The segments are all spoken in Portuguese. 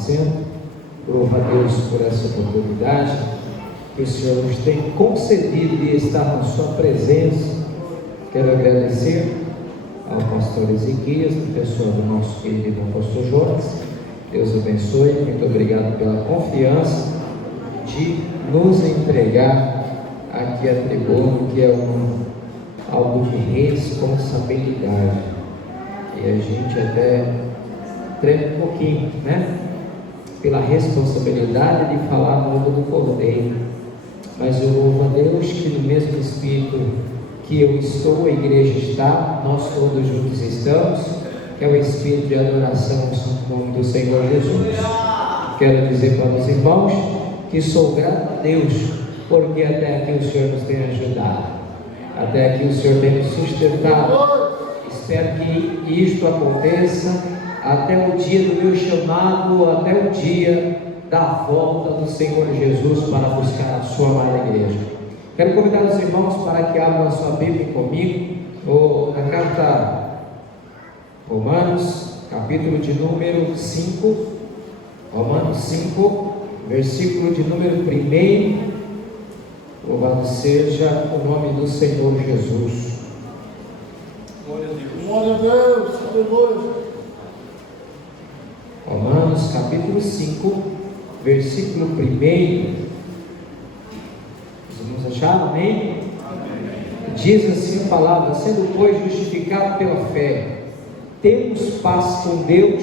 assento. Louvo a Deus por essa oportunidade que o Senhor nos tem concedido de estar na sua presença. Quero agradecer ao pastor Ezequias, pessoa do nosso querido apóstolo Jonas. Deus abençoe, muito obrigado pela confiança de nos entregar aqui a tribuna, que é algo de responsabilidade, e a gente até treme um pouquinho, né? Pela responsabilidade de falar no nome do Cordeiro, mas eu louvo a Deus que no mesmo Espírito que eu estou, a igreja está, nós todos juntos estamos, que é o Espírito de adoração no nome do Senhor Jesus. Quero dizer para os irmãos que sou grato a Deus, porque até aqui o Senhor nos tem ajudado, até aqui o Senhor tem nos sustentado. Espero que isto aconteça até o dia do meu chamado, até o dia da volta do Senhor Jesus para buscar a sua amada igreja. Quero convidar os irmãos para que abram a sua Bíblia comigo, na carta Romanos, capítulo de número 5, Romanos 5, versículo de número 1. Louvado seja o nome do Senhor Jesus. Glória a Deus. Glória a Deus. Aleluia. Romanos capítulo 5, versículo 1. Vamos achar? Amém? Amém? Diz assim a palavra: sendo pois justificado pela fé, temos paz com Deus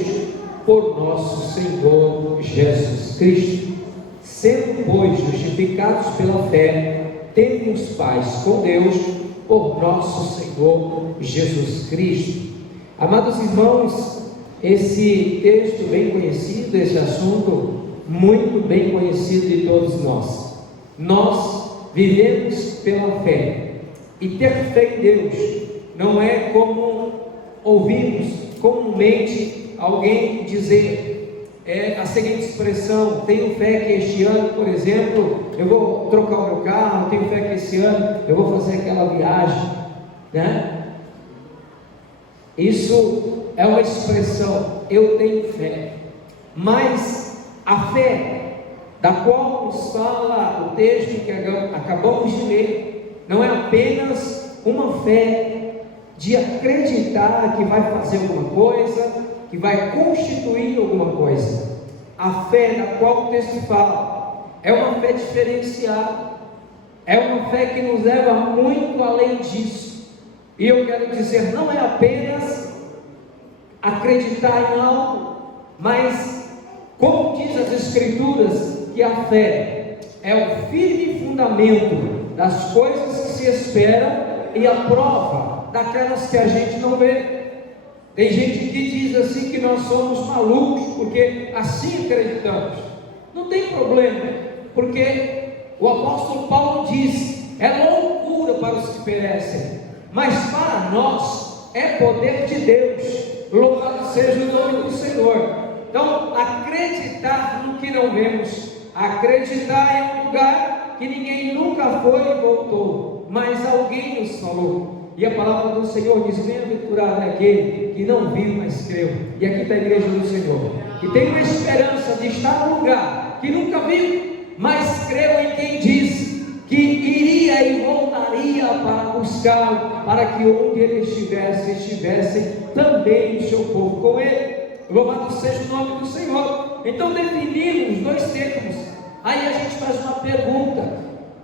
por nosso Senhor Jesus Cristo. Sendo pois justificados pela fé, temos paz com Deus por nosso Senhor Jesus Cristo. Amados irmãos, esse texto bem conhecido, esse assunto muito bem conhecido de todos nós. Nós vivemos pela fé, e ter fé em Deus não é como ouvimos comumente alguém dizer a seguinte expressão: tenho fé que este ano, por exemplo, eu vou trocar o meu carro, tenho fé que esse ano eu vou fazer aquela viagem, né? Isso é uma expressão, eu tenho fé, mas a fé da qual nos fala o texto que acabamos de ler, não é apenas uma fé de acreditar que vai fazer alguma coisa, que vai constituir alguma coisa. A fé da qual o texto fala é uma fé diferenciada, é uma fé que nos leva muito além disso. E eu quero dizer, não é apenas acreditar em algo, mas, como diz as Escrituras, que a fé é o firme fundamento das coisas que se esperam e a prova daquelas que a gente não vê. Tem gente que diz assim que nós somos malucos porque assim acreditamos. Não tem problema, porque o apóstolo Paulo diz: é loucura para os que perecem, mas para nós é poder de Deus. Louvado seja o nome do Senhor. Então, acreditar no que não vemos, acreditar em um lugar que ninguém nunca foi e voltou, mas alguém nos falou. E a palavra do Senhor diz: bem-aventurado é aquele que não viu, mas creu. E aqui está a igreja do Senhor, que tem uma esperança de estar num lugar que nunca viu, mas creu em quem disse que iria e voltaria para buscar, para que onde ele estivessem também o seu povo com ele. Louvado seja o nome do Senhor. Então definimos dois termos. Aí a gente faz uma pergunta: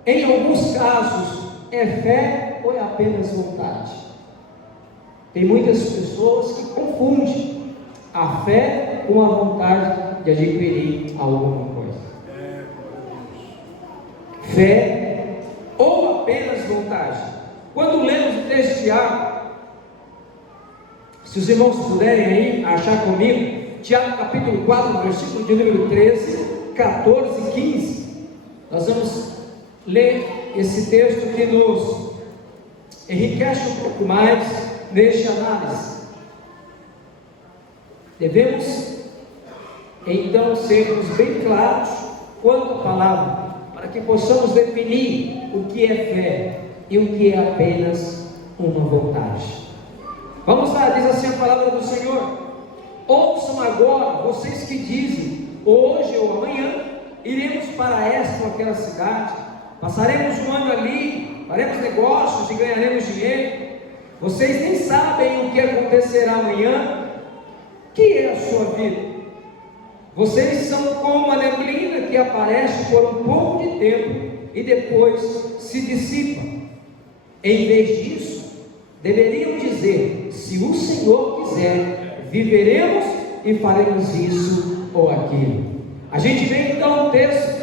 em alguns casos é fé ou é apenas vontade? Tem muitas pessoas que confundem a fé com a vontade de adquirir alguma coisa. Fé ou apenas vontade? Quando lemos o texto de Tiago, se os irmãos puderem aí achar comigo, Tiago capítulo 4, versículo de número 13, 14 e 15, nós vamos ler esse texto que nos enriquece um pouco mais neste análise. Devemos então sermos bem claros quanto à palavra, para que possamos definir o que é fé e o que é apenas uma vontade. Vamos lá, diz assim a palavra do Senhor: ouçam agora, vocês que dizem, hoje ou amanhã, iremos para esta ou aquela cidade, passaremos um ano ali, faremos negócios e ganharemos dinheiro. Vocês nem sabem o que acontecerá amanhã. Que é a sua vida? Vocês são como a neblina que aparece por um pouco de tempo e depois se dissipa. Em vez disso, deveriam dizer: se o Senhor quiser, viveremos e faremos isso ou aquilo. A gente vê então o texto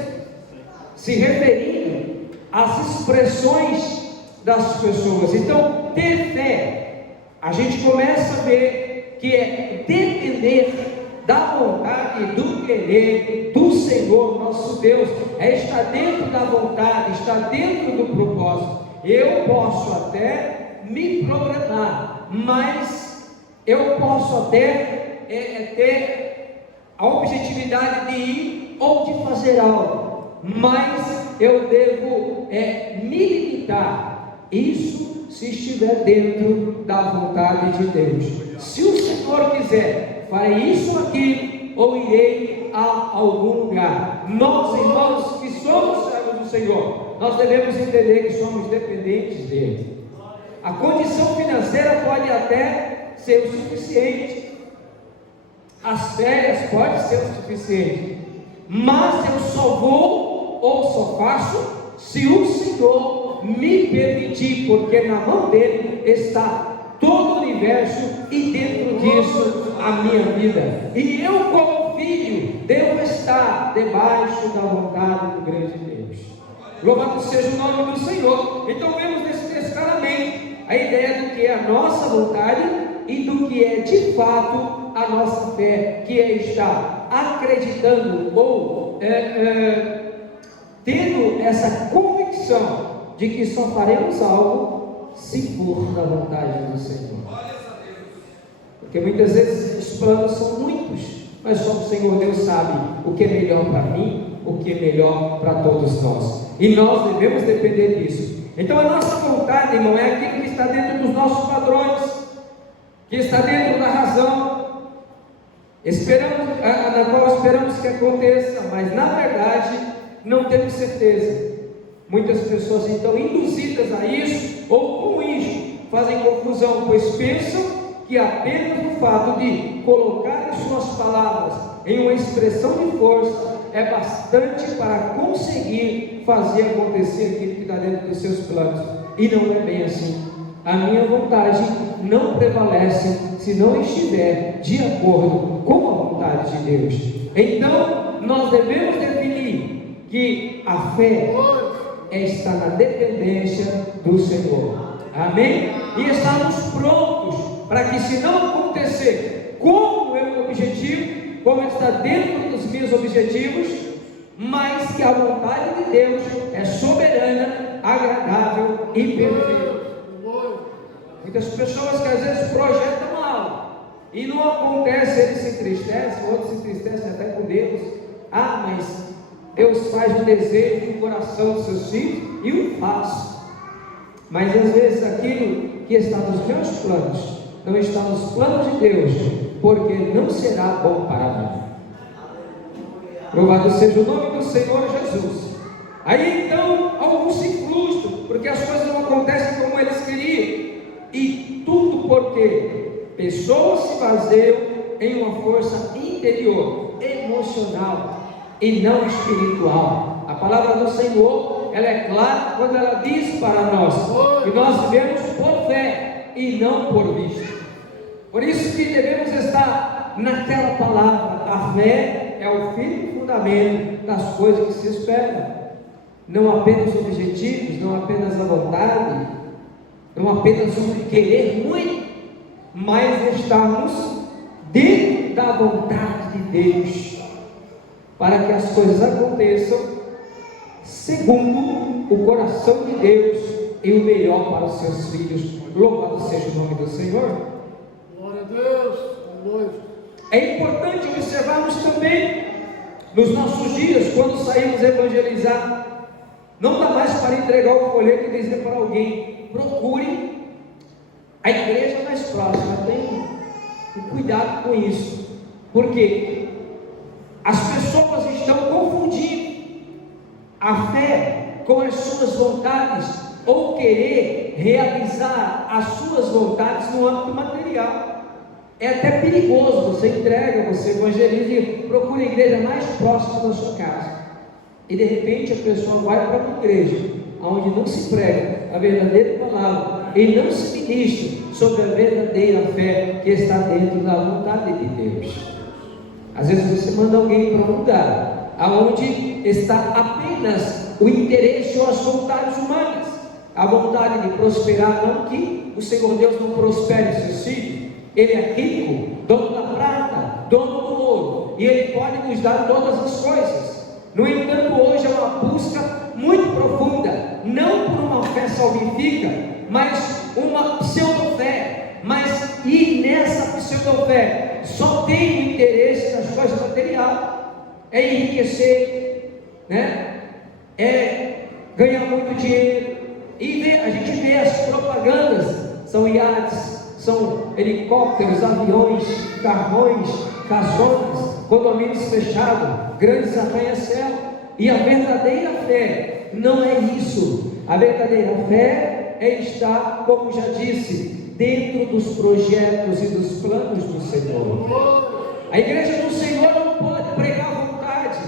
se referindo às expressões das pessoas. Então, ter fé, a gente começa a ver que é depender da vontade, do querer do Senhor nosso Deus, é estar dentro da vontade, estar dentro do propósito. Eu posso até me programar, mas eu posso até ter a objetividade de ir ou de fazer algo, mas eu devo me limitar. Isso se estiver dentro da vontade de Deus. Se o Senhor quiser, farei isso aqui, ou irei a algum lugar. Nós, irmãos, que somos servos do Senhor, nós devemos entender que somos dependentes dele. A condição financeira pode até ser o suficiente, as férias podem ser o suficiente, mas eu só vou ou só faço se o Senhor me permitir, porque na mão dele está todo o universo e dentro disso a minha vida. E eu, como filho, devo estar debaixo da vontade do grande Deus. Louvado seja o nome do Senhor. Então vemos nesse texto claramente a ideia do que é a nossa vontade e do que é de fato a nossa fé, que é estar acreditando ou tendo essa convicção de que só faremos algo se for da vontade do Senhor. Porque muitas vezes os planos são muitos, mas só o Senhor Deus sabe o que é melhor para mim, o que é melhor para todos nós, e nós devemos depender disso. Então a nossa vontade, irmão, é aquilo que está dentro dos nossos padrões, que está dentro da razão, na qual esperamos que aconteça, mas na verdade não temos certeza. Muitas pessoas então induzidas a isso, ou com isso, fazem confusão, pois pensam que apenas o fato de colocar suas palavras em uma expressão de força é bastante para conseguir fazer acontecer aquilo que está dentro dos seus planos. E não é bem assim. A minha vontade não prevalece se não estiver de acordo com a vontade de Deus. Então nós devemos definir que a fé é estar na dependência do Senhor. Amém? E estarmos prontos para que, se não acontecer como é o objetivo, como está dentro dos meus objetivos, mas que a vontade de Deus é soberana, agradável e perfeita. Muitas pessoas que às vezes projetam algo e não acontece, eles se entristecem, outros se entristecem até com Deus. Mas Deus faz um desejo no coração dos seus filhos e o faz. Mas às vezes aquilo que está nos meus planos não está nos planos de Deus, porque não será bom para mim. Louvado seja o nome do Senhor Jesus. Aí então alguns se frustram, porque as coisas não acontecem como eles queriam. E tudo porque pessoas se baseiam em uma força interior, emocional e não espiritual. A palavra do Senhor, ela é clara quando ela diz para nós que nós vivemos por fé e não por vista. Por isso que devemos estar naquela palavra. A fé é o firme fundamento das coisas que se esperam, não apenas objetivos, não apenas a vontade, não apenas o querer muito, mas estarmos dentro da vontade de Deus, para que as coisas aconteçam segundo o coração de Deus e o melhor para os seus filhos. Louvado seja o nome do Senhor. Glória a Deus. Glória. É importante observarmos também nos nossos dias, quando saímos evangelizar, não dá mais para entregar o folheto e dizer para alguém: procure a igreja mais próxima. Tenha cuidado com isso, porque as pessoas A fé com as suas vontades, ou querer realizar as suas vontades no âmbito material. É até perigoso, você entrega, você evangeliza e procura a igreja mais próxima da sua casa, e de repente a pessoa vai para uma igreja onde não se prega a verdadeira palavra e não se ministra sobre a verdadeira fé que está dentro da vontade de Deus. Às vezes você manda alguém para um lugar aonde está apenas o interesse ou as vontades humanas, a vontade de prosperar, não que o Senhor Deus não prospere seus filhos. Ele é rico, dono da prata, dono do ouro, e Ele pode nos dar todas as coisas. No entanto, hoje é uma busca muito profunda, não por uma fé salvífica, mas uma pseudo-fé. E nessa pseudo-fé só tem o interesse nas coisas materiais, é enriquecer, né? É ganhar muito dinheiro. E a gente vê as propagandas, são iates, são helicópteros, aviões, carrões, casões, condomínios fechados, grandes arranha-céus. E a verdadeira fé não é isso. A verdadeira fé é estar, como já disse, dentro dos projetos e dos planos do Senhor. A igreja do Senhor não pode pregar vontade.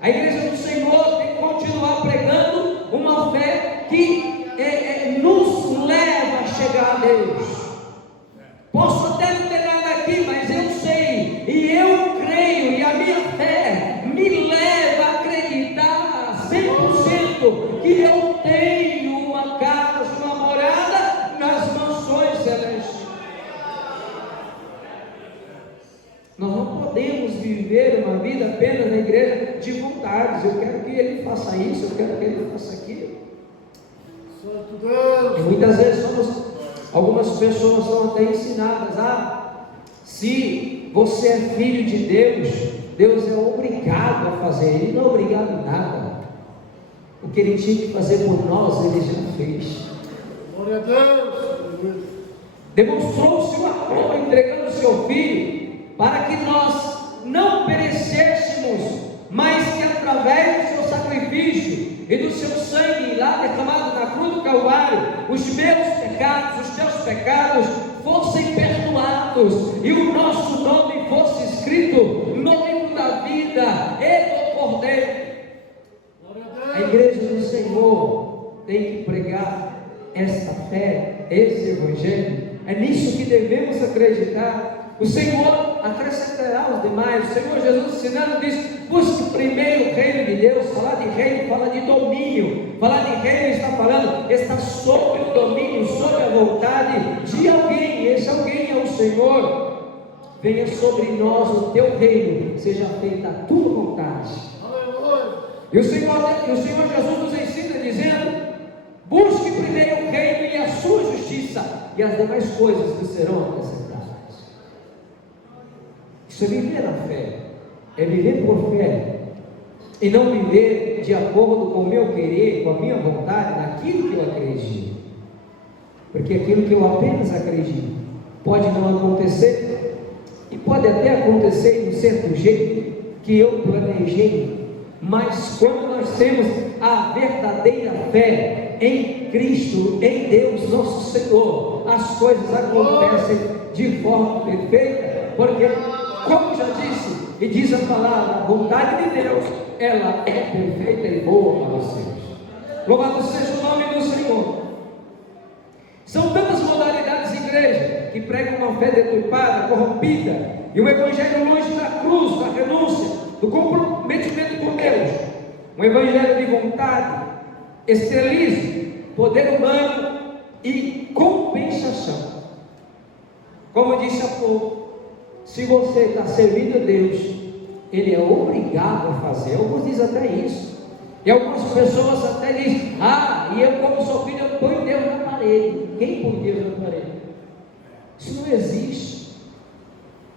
A igreja do Senhor tem que continuar pregando uma fé que nos leva a chegar a Deus. Posso até não ter nada aqui, mas eu sei, e eu creio, e a minha fé me leva a acreditar 100% que eu tenho uma casa, uma morada nas mansões celestes. Nós não podemos viver uma vida apenas na igreja de vontades. Eu quero que ele faça isso, eu quero que ele faça aquilo. E muitas vezes algumas pessoas são até ensinadas: se você é filho de Deus, Deus é obrigado a fazer. Ele não é obrigado a nada. O que Ele tinha que fazer por nós, Ele já fez. Glória a Deus. Demonstrou-se o amor entregando o seu Filho, para que nós não perecêssemos, mas que através do seu sacrifício e do seu sangue lá derramado na cruz do Calvário, os meus pecados, os teus pecados fossem perdoados, e o nosso nome fosse escrito no livro da vida e do Cordeiro. A igreja do Senhor tem que pregar esta fé, esse evangelho. É nisso que devemos acreditar. O Senhor acrescentará os demais. O Senhor Jesus ensinando diz: busque primeiro o reino de Deus. Falar de reino fala de domínio. Falar de reino está falando, está sobre o domínio, sobre a vontade de alguém. Esse alguém é o Senhor. Venha sobre nós o teu reino, seja feita a tua vontade. E o Senhor Jesus nos ensina dizendo: busque primeiro o reino e a sua justiça, e as demais coisas que serão acrescentadas. Isso é viver na fé, é viver por fé, e não viver de acordo com o meu querer, com a minha vontade, naquilo que eu acredito. Porque aquilo que eu apenas acredito pode não acontecer, e pode até acontecer de um certo jeito que eu planejei. Mas quando nós temos a verdadeira fé em Cristo, em Deus nosso Senhor, as coisas acontecem de forma perfeita, porque, como já disse e diz a palavra, a vontade de Deus, ela é perfeita e boa para vocês. Louvado seja o nome do Senhor. São tantas modalidades de igreja que pregam uma fé deturpada, corrompida, e o evangelho longe da cruz, da renúncia, do comprometimento com Deus. Um evangelho de vontade, estrelismo, poder humano e compensação. Como eu disse há pouco, se você está servindo a Deus, Ele é obrigado a fazer. Alguns dizem até isso, e algumas pessoas até dizem: e eu, como sou filho, eu ponho Deus na parede. Quem põe Deus na parede? Isso não existe.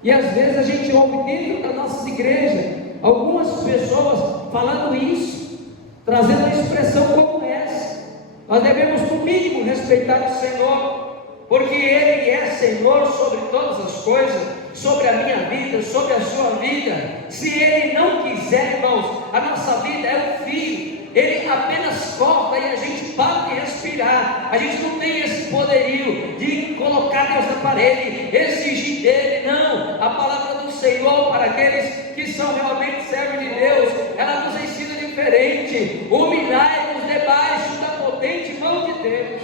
E às vezes a gente ouve dentro das nossas igrejas algumas pessoas falando isso, trazendo a expressão como essa. Nós devemos no mínimo respeitar o Senhor, porque Ele é Senhor sobre todas as coisas, sobre a minha vida, sobre a sua vida. Se Ele não quiser, irmãos, a nossa vida é um filho. pregados na parede, exigir dele. Não, a palavra do Senhor para aqueles que são realmente servos de Deus, ela nos ensina diferente. Humilhai-vos debaixo da potente mão de Deus.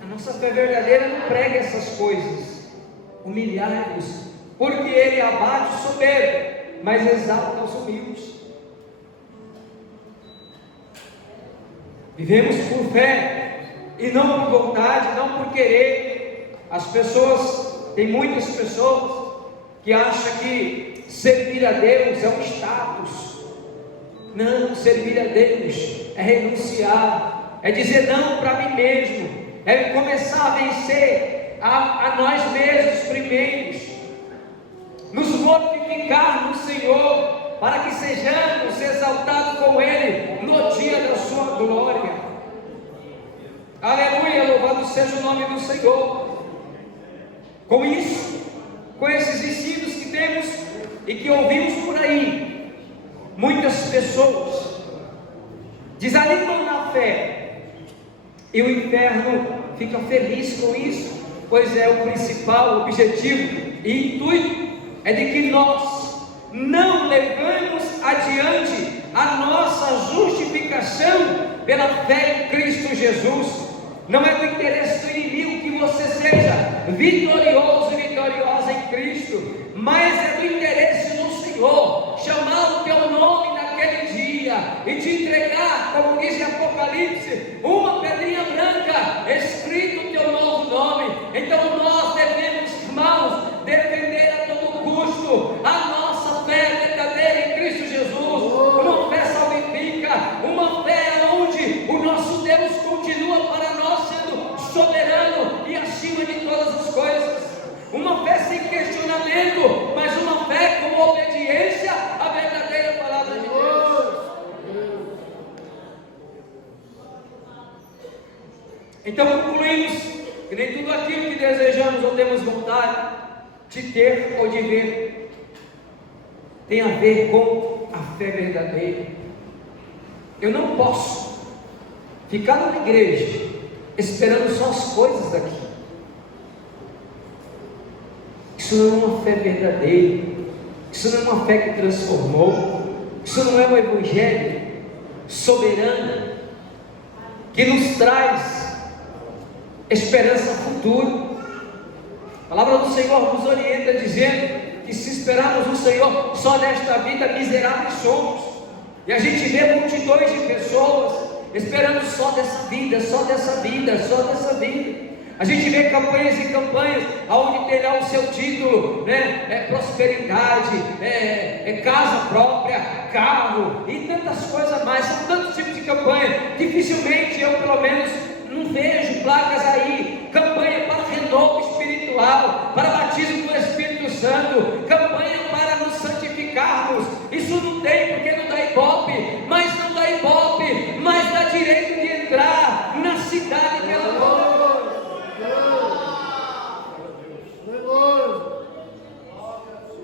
A nossa fé verdadeira não prega essas coisas. Humilhai-vos, porque ele abate o soberbo, mas exalta os humildes. Vivemos por fé e não por vontade, não por querer. Tem muitas pessoas que acham que servir a Deus é um status. Não, servir a Deus é renunciar, é dizer não para mim mesmo, é começar a vencer a nós mesmos primeiros, nos mortificar no Senhor, para que sejamos exaltados com Ele no dia da sua glória. Aleluia, louvado seja o nome do Senhor. Com isso, com esses ensinos que temos e que ouvimos por aí, muitas pessoas desanimam na fé, e o inferno fica feliz com isso, pois é o principal objetivo e intuito é de que nós não levamos adiante a nossa justificação pela fé em Cristo Jesus. Não é do interesse do inimigo que você seja vitorioso e vitoriosa em Cristo, mas é do interesse do Senhor chamar o teu nome naquele dia e te entregar, como diz em Apocalipse, uma pedrinha branca escrito o teu novo nome. Então nós devemos, irmãos, defender a todo custo a nossa fé verdadeira em Cristo Jesus, uma fé salvífica, uma fé onde o nosso Deus continua para nós sendo soberano e acima de todas as coisas, uma fé sem questionamento, mas uma fé com obediência à verdadeira palavra de Deus. Então concluímos que nem tudo aquilo que desejamos ou temos vontade de ter ou de ver tem a ver com a fé verdadeira. Eu não posso ficar numa igreja esperando só as coisas daqui. Isso não é uma fé verdadeira, isso não é uma fé que transformou, isso não é um evangelho soberano que nos traz esperança futura. A palavra do Senhor nos orienta dizendo que se esperarmos no Senhor só nesta vida, miseráveis somos. E a gente vê multidões de pessoas esperando só dessa vida, só dessa vida, só dessa vida. A gente vê campanhas e campanhas onde tem lá o seu título, né? Prosperidade, casa própria, carro e tantas coisas mais. São tantos tipos de campanha. Dificilmente eu, pelo menos, não vejo placas aí. Campanha para renovo espiritual, para batismo com o Espírito Santo, campanha para nos santificarmos. Isso não tem, porque não dá ibope, mas não dá ibope, mas dá direito de entrar na cidade pela glória.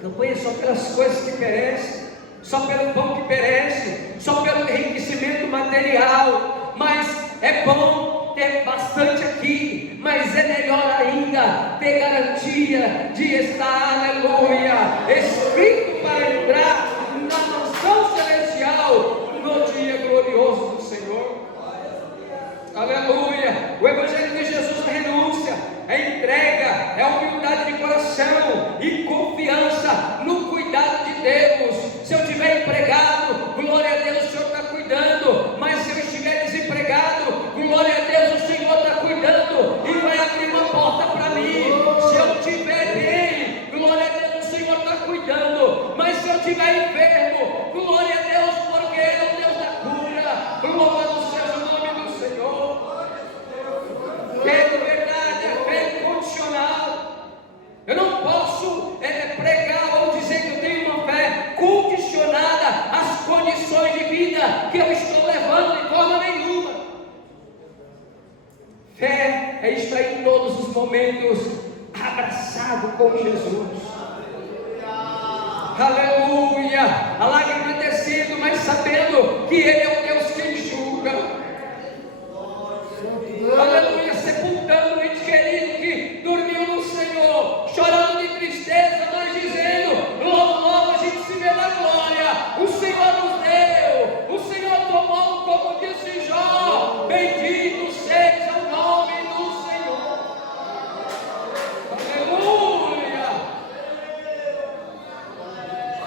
Campanha só pelas coisas que perecem, só pelo pão que perece, só pelo enriquecimento material. Mas é bom ter bastante aqui, mas é melhor ainda ter garantia de estar, aleluia, escrito para entrar na mansão celestial no dia glorioso do Senhor. Aleluia. O Evangelho de Jesus é renúncia, é entrega, é humildade de coração e confiança no cuidado de Deus. Se eu estiver empregado, glória a Deus, o Senhor está cuidando. Mas se eu estiver desempregado, glória a Deus, o Senhor está cuidando e vai abrir uma porta para mim. Se eu estiver bem, glória a Deus, o Senhor está cuidando. Mas se eu estiver enfermo, glória a Deus, porque Ele é o Deus da cura. Louvado seja o nome do Senhor. Fé de verdade é fé incondicional. Eu não posso pregar ou dizer que eu tenho uma fé condicionada às condições de vida que eu estou levando de forma nenhuma. Fé é estar em todos os momentos abraçado com Jesus. Aleluia! A lágrima descendo, mas sabendo que Ele é o Deus que julga. Aleluia! Sepultando o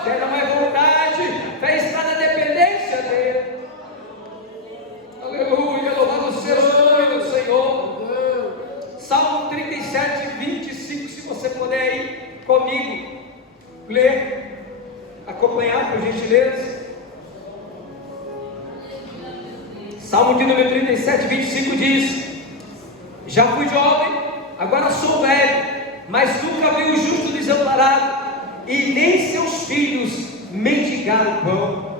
Fé não é vontade, fé está na dependência dele. Aleluia, louvado seja o nome do Senhor. Salmo 37, 25, se você puder ir comigo, ler, acompanhar por gentileza. Salmo de número 37, 25 diz: já fui jovem, agora sou velho, mas nunca vi o justo desamparado, e nem seus filhos mendigar o pão.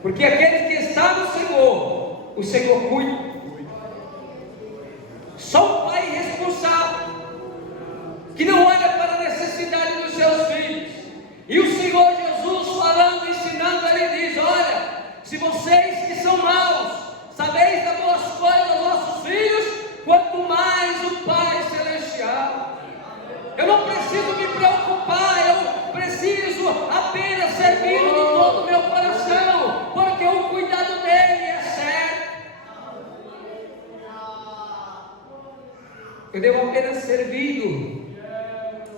Porque aquele que está no Senhor, o Senhor cuida. Só um pai responsável, que não olha para a necessidade dos seus filhos. E o Senhor Jesus falando, ensinando, ele diz: olha, se vocês que são maus sabeis dar boas coisas aos vossos filhos, quanto mais o Pai Celestial. Eu não preciso me preocupar, eu preciso apenas servir de todo o meu coração, porque o cuidado dele é certo. Eu devo apenas servir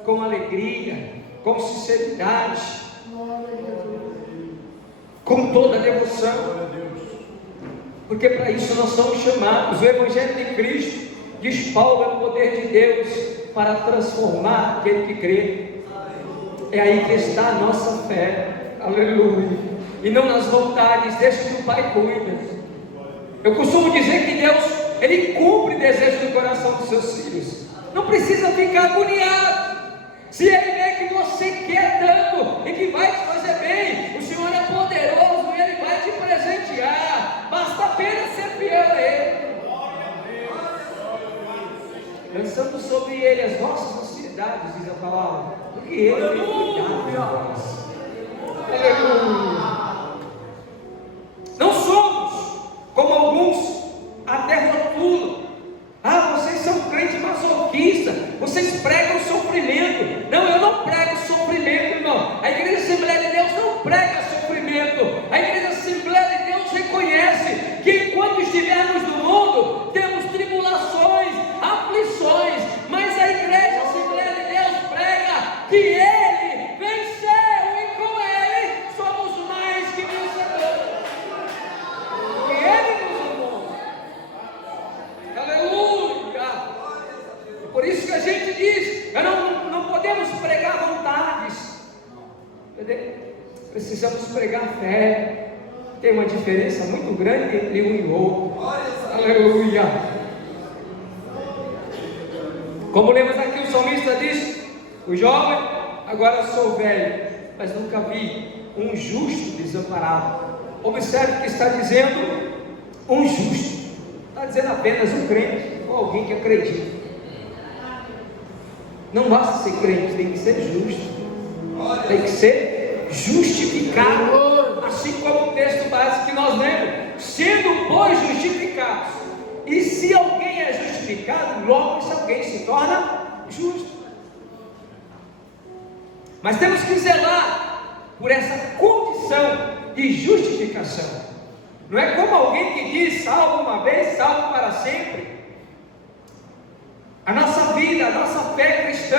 com alegria, com sinceridade, com toda a devoção, porque para isso nós somos chamados. O Evangelho de Cristo, diz Paulo, é o poder de Deus para transformar aquele que crê. É aí que está a nossa fé, aleluia, e não nas vontades. Deixa que o Pai cuida. Eu costumo dizer que Deus, Ele cumpre o desejo do coração dos seus filhos. Não precisa ficar agoniado. Se Ele vê que você quer tanto e que vai te fazer bem, o Senhor é poderoso e Ele vai te presentear. Basta apenas ser fiel a Ele. Lançando sobre Ele as nossas ansiedades, diz a palavra, porque Ele tem cuidado de nós. Aleluia. Não somos como alguns até rotulam. Ah, vocês são crentes masoquistas, vocês pregam sofrimento. Não, eu não prego sofrimento, irmão. A Igreja Assembleia de Deus não prega sofrimento. A Igreja Assembleia de Deus reconhece que enquanto estivermos no mundo, temos tribulações, aflições, mas a Igreja Assembleia de Deus prega que Ele venceu e com Ele somos mais que vencedores. Que Ele nos amou. Aleluia. Por isso que a gente diz, não podemos pregar vontades, precisamos pregar fé. Tem uma diferença muito grande entre um e outro. Aleluia. Como lemos aqui, o salmista diz: o jovem, agora sou velho, mas nunca vi um justo desamparado. Observe que está dizendo um justo, está dizendo apenas um crente, ou alguém que acredita. Não basta ser crente, tem que ser justo, tem que ser justificado, assim como o texto básico que nós lemos: sendo pois justificados. E se alguém é justificado, logo esse alguém se torna justo. Mas temos que zelar por essa condição de justificação. Não é como alguém que diz: salvo uma vez, salvo para sempre. A nossa vida, a nossa fé cristã,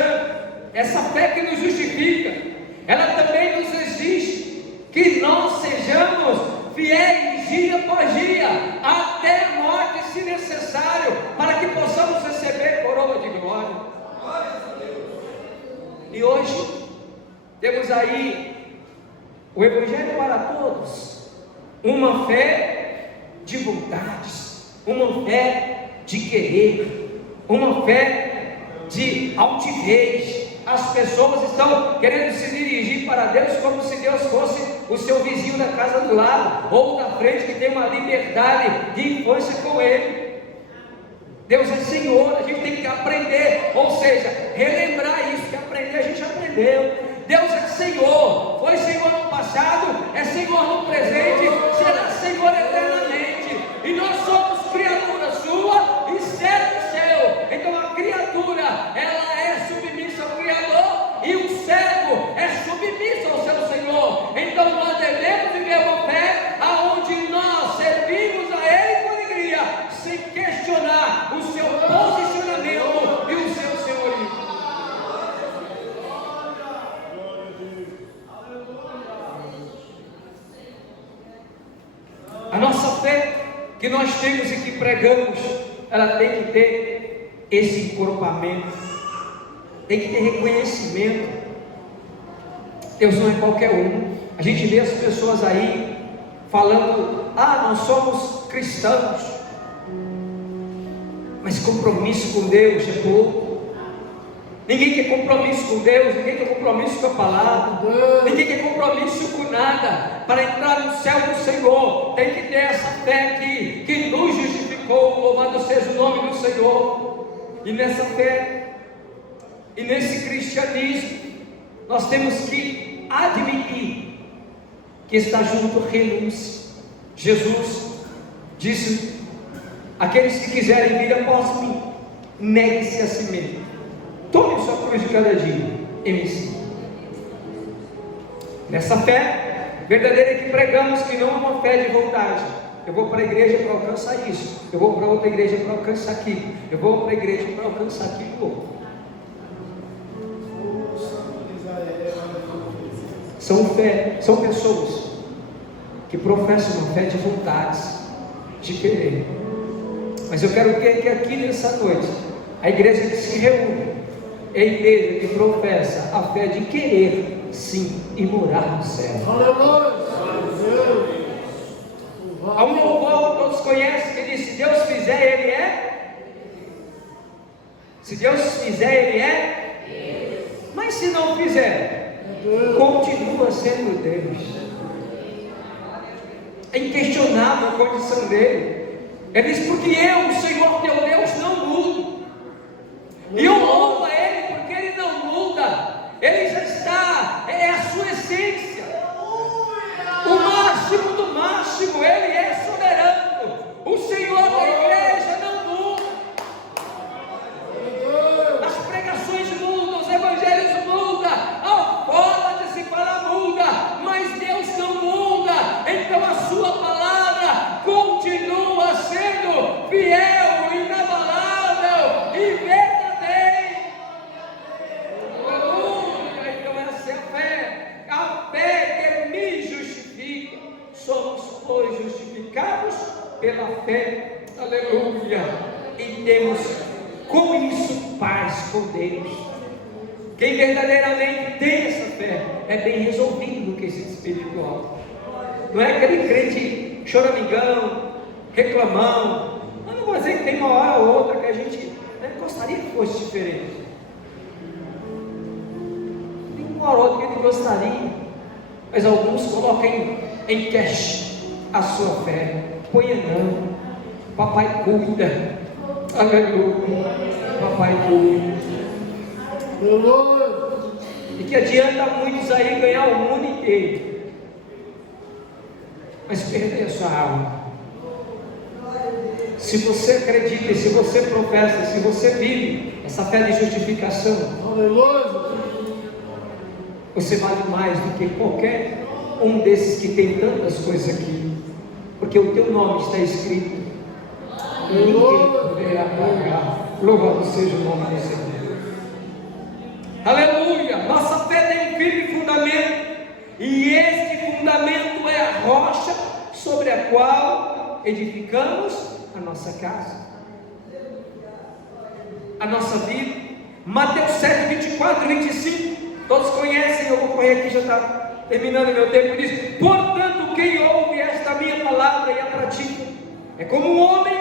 essa fé que nos justifica, ela também nos exige que nós sejamos fiéis dia após dia, até a morte, se necessário, para que possamos receber coroa de glória. E hoje temos aí o Evangelho para todos, uma fé de vontades, uma fé de querer, uma fé de altivez. As pessoas estão querendo se dirigir para Deus como se Deus fosse o seu vizinho da casa do lado, ou da frente, que tem uma liberdade de infância com Ele. Deus é Senhor, a gente tem que aprender, ou seja, relembrar isso, que aprender a gente aprendeu. Deus é Senhor, foi Senhor no passado, é Senhor no presente, será Senhor eternamente, e nós somos criatura sua e servo seu. Então a criatura, ela é submissa ao Criador, e o servo é submisso ao seu Senhor. Então nós devemos viver uma fé aonde nós servimos a Ele com alegria, sem questionar o seu posicionamento e o seu senhorio. A nossa fé que nós temos e que pregamos, ela tem que ter esse encorpamento, tem que ter reconhecimento. Deus não é qualquer um. A gente vê as pessoas aí falando: ah, nós somos cristãos, mas compromisso com Deus é pouco. Ninguém quer compromisso com Deus, ninguém quer compromisso com a palavra, ninguém quer compromisso com nada. Para entrar no céu do Senhor, tem que ter essa fé aqui, que nos justificou. Louvado seja o nome do Senhor. E nessa fé, e nesse cristianismo, nós temos que admitir que está junto renúncia. Jesus disse: aqueles que quiserem vir após mim, negue-se a si mesmo, tome sua cruz de cada dia e me siga. Nessa fé verdadeira que pregamos, que não é uma fé de vontade. Eu vou para a igreja para alcançar isso, eu vou para outra igreja para alcançar aquilo, eu vou para a igreja para alcançar aquilo. São pessoas que professam uma fé de vontades, de querer. Mas eu quero que aqui nessa noite, a igreja que se reúne é a igreja que professa a fé de querer, sim, e morar no céu. Há um louvor que todos conhecem que diz: se Deus fizer, Ele é. Se Deus fizer, Ele é. Mas se não fizer, continua sendo Deus. É inquestionável a condição dele. Ele diz: porque eu, o Senhor teu Deus, não mudo. E eu louvo a Ele porque Ele não muda. Ele já está, é a sua essência, o máximo do máximo. Ele é soberano. O Senhor da igreja não muda. As pregações mudam, os evangelhos mudam, a forma de se falar muda, mas Deus não muda. Então a sua palavra continua sendo fiel, inabalável e verdadeira. Somos, pois, justificados pela fé, aleluia, e temos com isso paz com Deus. Quem verdadeiramente tem essa fé é bem resolvido no quesito espiritual. Não é aquele crente choramingão, reclamão. Eu não vou dizer que tem uma hora ou outra que a gente gostaria que fosse diferente. Tem uma hora ou outra que a gente gostaria, mas alguns colocam em cash a sua fé. Ponha não, papai cuida, aleluia, papai cuida. E que adianta muitos aí ganhar o mundo inteiro, mas perder a sua alma. Se você acredita, se você professa, se você vive essa fé de justificação, você vale mais do que qualquer um desses que tem tantas coisas aqui, porque o teu nome está escrito, ninguém poderá pagar. Louvado seja o nome do Senhor. Aleluia. Nossa fé tem um firme fundamento, e este fundamento é a rocha sobre a qual edificamos a nossa casa, a nossa vida. Mateus 7, 24 e 25, todos conhecem. Eu vou correr aqui, já está terminando meu tempo. Diz: portanto, quem ouve esta minha palavra e a pratica é como um homem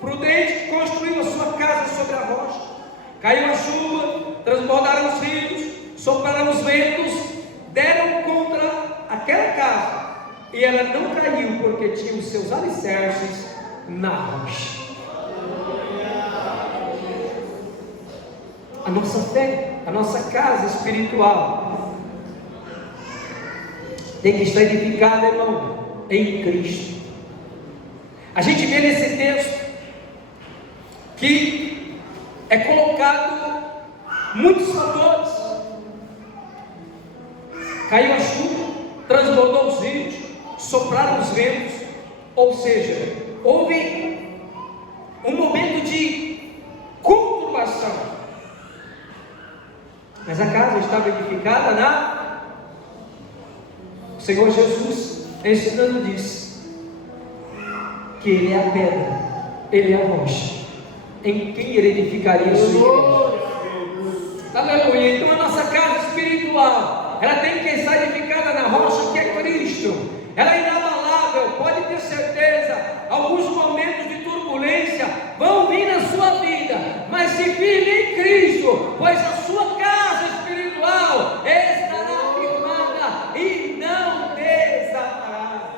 prudente que construiu a sua casa sobre a rocha. Caiu a chuva, transbordaram os rios, sopraram os ventos, deram contra aquela casa, e ela não caiu, porque tinha os seus alicerces na rocha. A nossa fé, a nossa casa espiritual tem que estar edificada, irmão, em Cristo. A gente vê nesse texto que é colocado muitos fatores. Caiu a chuva, transbordou os rios, sopraram os ventos, ou seja, houve um momento de conturbação. Mas a casa estava edificada na... O Senhor Jesus ensinando disse: que Ele é a pedra, Ele é a rocha, em quem Ele edificaria a sua igreja. Aleluia. Então a nossa casa espiritual, ela tem que estar edificada na rocha que é Cristo. Ela é inabalável, pode ter certeza. Alguns momentos de turbulência vão vir na sua vida, mas se firme em Cristo, pois a sua casa espiritual estará firmada e não desabará.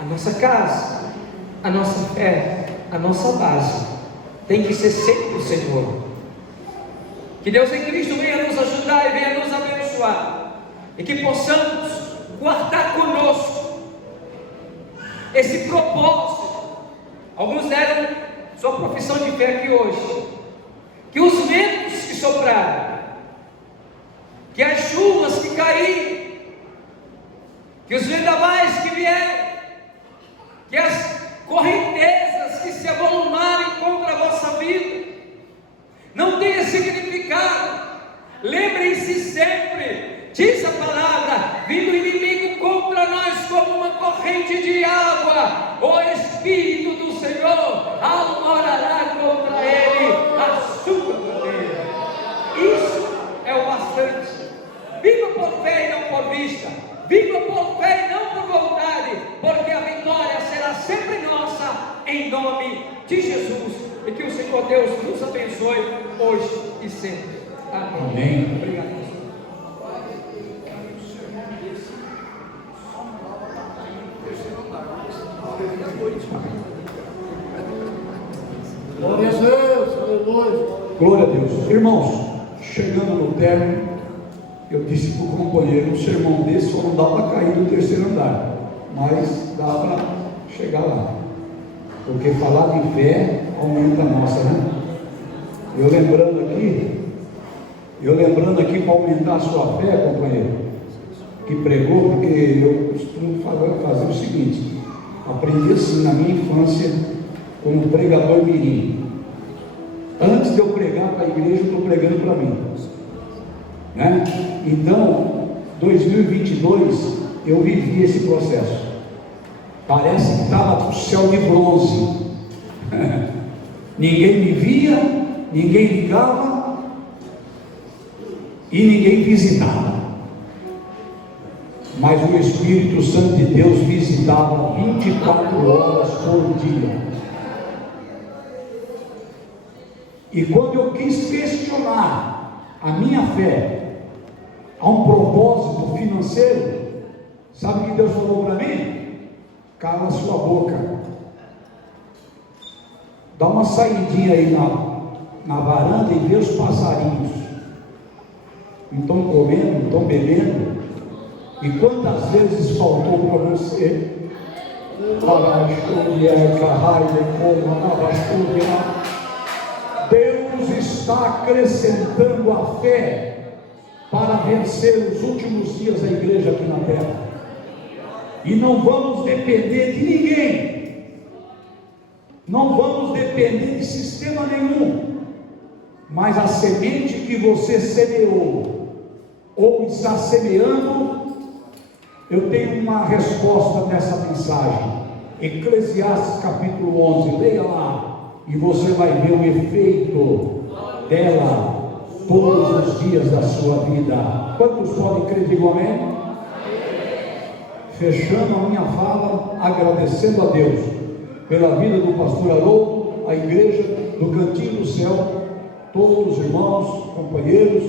A nossa casa, a nossa fé, a nossa base tem que ser sempre o Senhor. Que Deus em Cristo venha nos ajudar e venha nos abençoar, e que possamos guardar conosco esse propósito. Alguns deram sua profissão de fé aqui hoje, que os ventos que sopraram, que as chuvas que caíram, que os vendavais que vieram, que as correntezas que se avolumarem contra a vossa vida, não tenha significado. Lembrem-se sempre, diz a palavra, vindo o inimigo contra nós como uma corrente de água, o Espírito do Senhor alvorará contra ele a sua bandeira. Isso é o bastante. Viva por fé e não por vista. Viva por fé e não por vontade, porque a vitória será sempre nossa, em nome de Jesus. E que o Senhor Deus nos abençoe hoje e sempre. Amém. Amém. Obrigado. Glória a Deus, aleluia. Glória a Deus. Irmãos, chegando no término, eu disse para o companheiro, um sermão desse só não dá para cair do terceiro andar, mas dá para chegar lá, porque falar de fé aumenta a nossa, né? Eu lembrando aqui para aumentar a sua fé, companheiro, que pregou, porque eu costumo fazer o seguinte, aprendi assim na minha infância, como pregador mirim. Antes de eu pregar para a igreja, eu estou pregando para mim, né? Então, 2022, eu vivi esse processo. Parece que estava com o céu de bronze. Ninguém me via, ninguém ligava e ninguém visitava. Mas o Espírito Santo de Deus visitava 24 horas por dia. E quando eu quis questionar a minha fé a um propósito financeiro, sabe o que Deus falou para mim? Cala sua boca, dá uma saidinha aí na varanda e vê os passarinhos, não estão comendo, não estão bebendo. E quantas vezes faltou para você? Deus está acrescentando a fé para vencer os últimos dias da igreja aqui na terra. E não vamos depender de ninguém, não vamos depender de sistema nenhum, mas a semente que você semeou ou está semeando, eu tenho uma resposta nessa mensagem. Eclesiastes capítulo 11, leia lá e você vai ver o efeito dela todos os dias da sua vida. Quantos podem crer? Digam amém. Fechando a minha fala, agradecendo a Deus pela vida do pastor Haroldo, a igreja do Cantinho do Céu, todos os irmãos, companheiros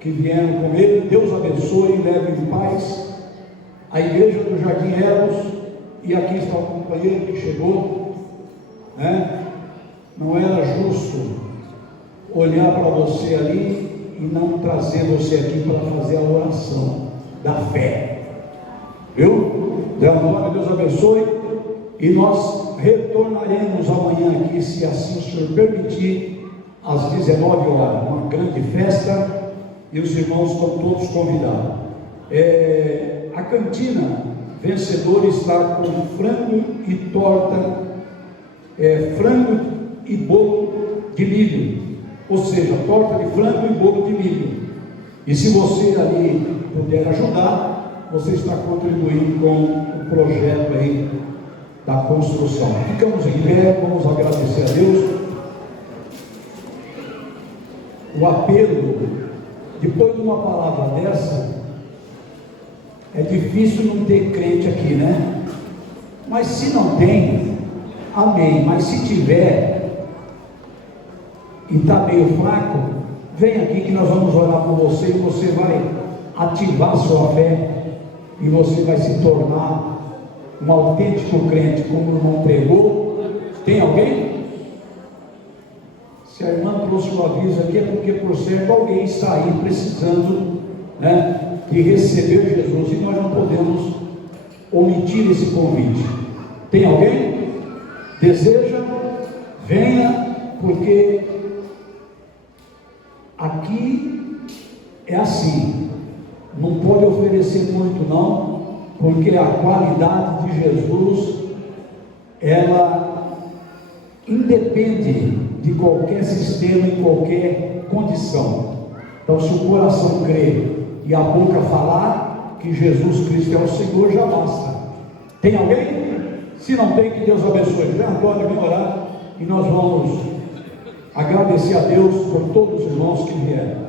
que vieram com ele. Deus abençoe e leve em paz a igreja do Jardim Elos. E aqui está o companheiro que chegou, né? Não era justo olhar para você ali e não trazer você aqui para fazer a oração da fé. Viu? Deus abençoe. E nós retornaremos amanhã aqui, se assim o Senhor permitir, às 19 horas. Uma grande festa e os irmãos estão todos convidados. A cantina vencedora está com frango e torta, frango e bolo de milho. ou seja, torta de frango e bolo de milho. E se você ali puder ajudar, você está contribuindo com o projeto aí da construção. Ficamos em pé, vamos agradecer a Deus. O apelo, depois de uma palavra dessa, é difícil não ter crente aqui, né? Mas se não tem, amém. Mas se tiver e está meio fraco, vem aqui que nós vamos orar por você e você vai ativar sua fé e você vai se tornar um autêntico crente, como o irmão pregou. Tem alguém? Se a irmã trouxe o aviso aqui, é porque por certo alguém está aí precisando, né, de receber Jesus, e nós não podemos omitir esse convite. Tem alguém? Deseja? Venha, porque aqui é assim, não pode oferecer muito não, porque a qualidade de Jesus, ela independe de qualquer sistema, em qualquer condição. Então, se o coração crer e a boca falar que Jesus Cristo é o Senhor, já basta. Tem alguém? Se não tem, que Deus abençoe. Já pode me orar e nós vamos agradecer a Deus por todos os irmãos que vieram.